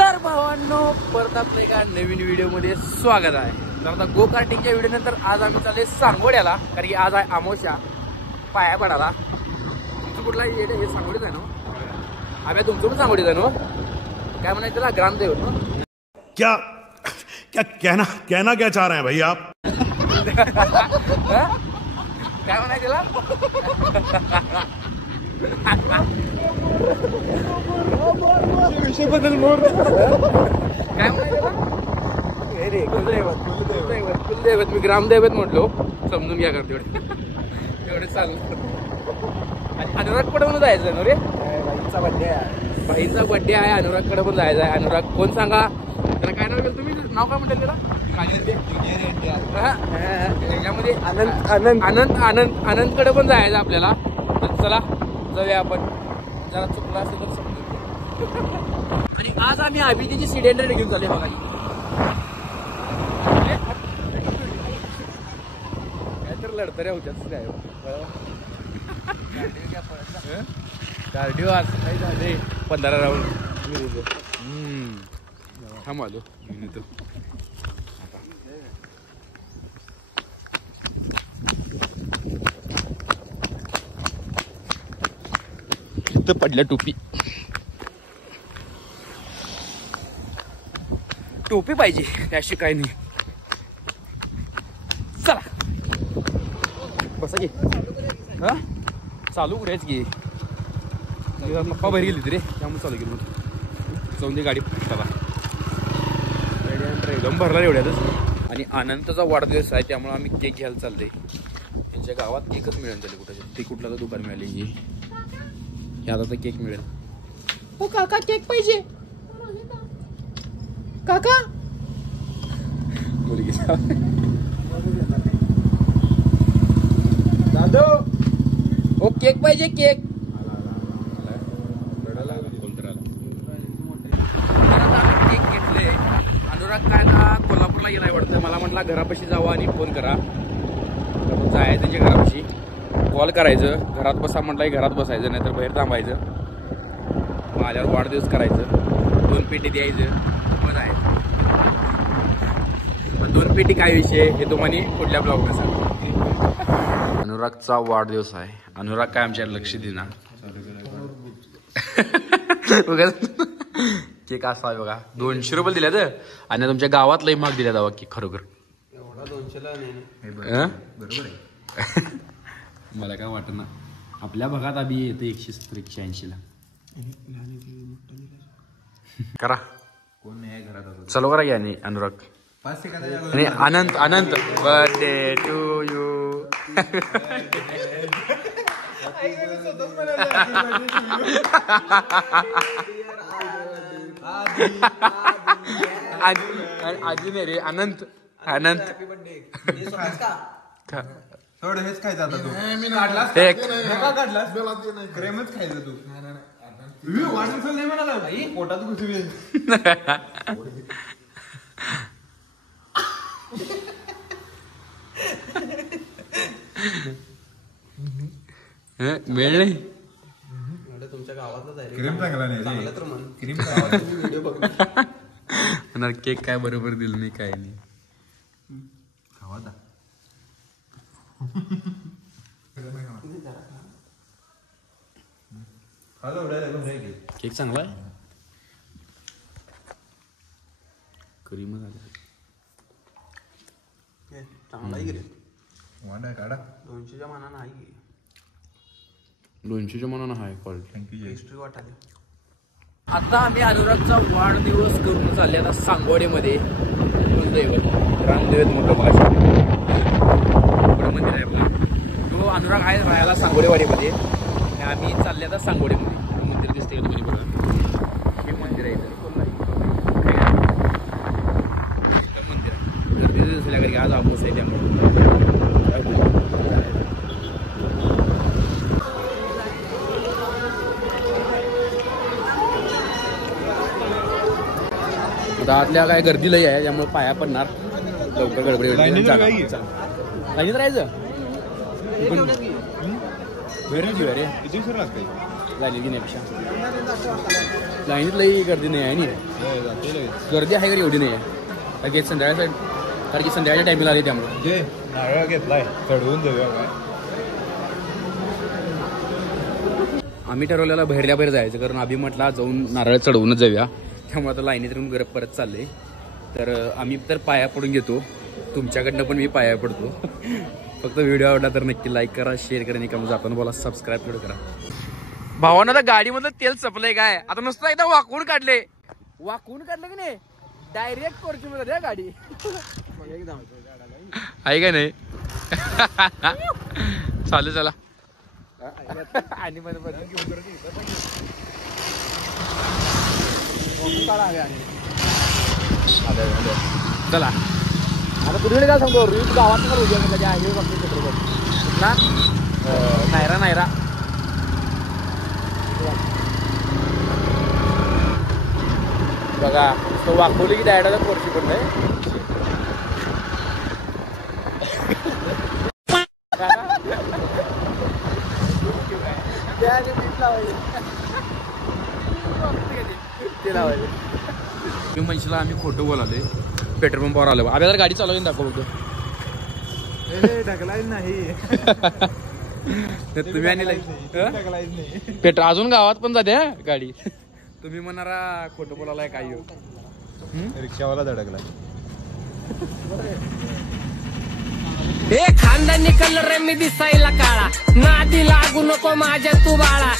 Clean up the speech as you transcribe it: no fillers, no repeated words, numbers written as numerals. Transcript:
तर भावांनो परत आपल्या एका नवीन व्हिडिओ मध्ये स्वागत आहे. तर आता गो कार्टिंगच्या व्हिडिओ नंतर आज आम्ही चालले सांगोड्याला, कारण की आज आहे अमावस्या. पाया पडाला तुमचं कुठला हे सांगोडीच आहे ना? आम्ही तुमचं पण सांगोडीच आहे ना? काय म्हणायचं त्याला, ग्रामदैवत ना? क्या क्या कहना क्या चाह रहे हैं भाई आप? काय म्हणायचं त्याला? विषय बदल मोर काय म्हणायचं? कुलदैवत. मी ग्रामदैवत म्हटलो, समजून घ्या करते एवढे चालू. आणि अनुरागकडे पण जायचं ना रे? भाईचा बड्डे आहे, अनुरागकडे पण जायचं आहे. अनुराग कोण सांगा त्याला, काय नाव केलं तुम्ही? नाव काय म्हणतात त्याला? याच्यामध्ये आनंदकडे पण जायचं आपल्याला. तर चला जाऊया आपण, जरा चुकला असेल तर समजून. आणि आज आम्ही अभिनेची सिलेंडर घेऊन चालले बघा. काय तर लढतऱ्या होत्याच काय कार्डिओ आज काय झाले 15 राऊंड. थांब आलो तो. इथं पडल्या टोपी पाहिजे, त्याशी काय नाही. चला बसा की. हा चालू करायच की. पप्पा बाहेर गेली रे, त्यामुळे चालू केलं. जाऊन दे गाडी. चला एकदम भरला एवढ्यातच. आणि आनंदचा वाढदिवस आहे, त्यामुळे आम्ही केक घ्यायला चाललोय. त्यांच्या गावात केकच मिळेल झाले कुठं, ते कुठलं तर दुकान मिळाले. आता तर केक मिळेल. हो काका केक पाहिजे काका. मुलगी दादू हो केक पाहिजे केक. केक घेतले. अनुराग काय ना कोल्हापूरला गेलाय वाटतं. मला म्हटला घरापाशी जावं आणि फोन करा. जायचं त्याच्या घरापाशी, कॉल करायचं. घरात बसा म्हटलंय, घरात बसायचं, नाहीतर बाहेर थांबायचं. मग आल्यावर वाढदिवस करायचं, 2 पेटी द्यायचं, मग जायचं. 2 पेटी काय विषय हे तुम्हाला पुढल्या ब्लॉगला सांग. अनुरागचा वाढदिवस आहे. अनुराग काय आमच्या लक्ष देणार. केक असा आहे बघा. 200 रुपये दिल्या तर, आणि तुमच्या गावात लई महाग दिल्या जावा की खरोखर. बरोबर आहे. मला काय वाटत ना, आपल्या भागात आम्ही येतो 170-180 ला. करा कोण नाही घरात. चलो करा याने अनुराग आणि आनंद बर्थडे टू यू. अजून रे अनंत थोड हेच खायचं आता. तू क्रेमच खायचं. तू वाढदिवसाला नाही म्हणाला पोटात घुसवी. वेळ नाही तुमच्या गावातला क्रीम चांगला नाही तर क्रीम व्हिडिओ बघ. केक काय बरोबर दिलं नाही, काय नाही. केक चांगला आहे. करीम चांगला आहे. 200च्या मनानं आहे. 200च्या मनानं आहे क्वालिटी. पेस्ट्री वाटाली. आता आम्ही अनुरागचा वाढदिवस करून चालले आता सांगोडेमध्ये. रामदैवत मोठं भाषा मंदिर आहे बघा. तो अनुराग आहे राहायला सांगोडेवाडीमध्ये, आणि आम्ही चालले आता सांगोडेमध्ये. मंदिर दिसते का तुम्ही बघा, हे मंदिर आहे. मंदिर आहे गर्दी दिसल्या घरी. आज आपोस आहे त्यामुळे. आतल्या काय गर्दी लई आहे, त्यामुळे पाया पडणार. लवकर गडबडी राहायचं. लाईनीत घेण्यापेक्षा. लाईनीत लई गर्दी नाही आहे. नाही गर्दी आहे का एवढी नाही आहे. कारण की संध्याकाळच्या टायमिंगला आली त्यामुळे. नारळ घेतलाय चढवून जाऊया काय. आम्ही ठरवलेला बाहेरल्या बाहेर जायचं कारण अभि म्हटला जाऊन नारळ चढवूनच जाऊया. त्यामुळे आता लाईनीत राहून गरज परत चालले. तर आम्ही तर पाया पडून घेतो. तुमच्याकडनं पण मी पाया पडतो. फक्त व्हिडिओ आवडला तर नक्की लाईक करा, शेअर करा आणि कमेंट आपण बोला सबस्क्राईब करा. भावानं आता गाडीमधलं तेल संपलंय काय. आता नुसतं एकदा वाकून काढले की नाही डायरेक्ट कोर्चीमध्ये गाडी आहे का नाही. चालेल चला आणि चला आता पुढे काय सांगतो. रिव्ह गावात ना नायरा बघा तो वाकवली की डायरेक्ट कोर्ची पण नाही. म्हणशीला आम्ही खोटं बोलाले. पेट्रोल पंपावर आलो. आम्ही जर गाडी चालवून दाखव बघतो. ढकलायच नाही. तुम्ही आणि पेट्रोल अजून गावात पण जाते गाडी. तुम्ही म्हणारा खोटं बोलायला काय रिक्षावाला धडकलाय. खानदानी कलर मी दिसायला काळा नादी लागू नको माझ्या तू बाळा.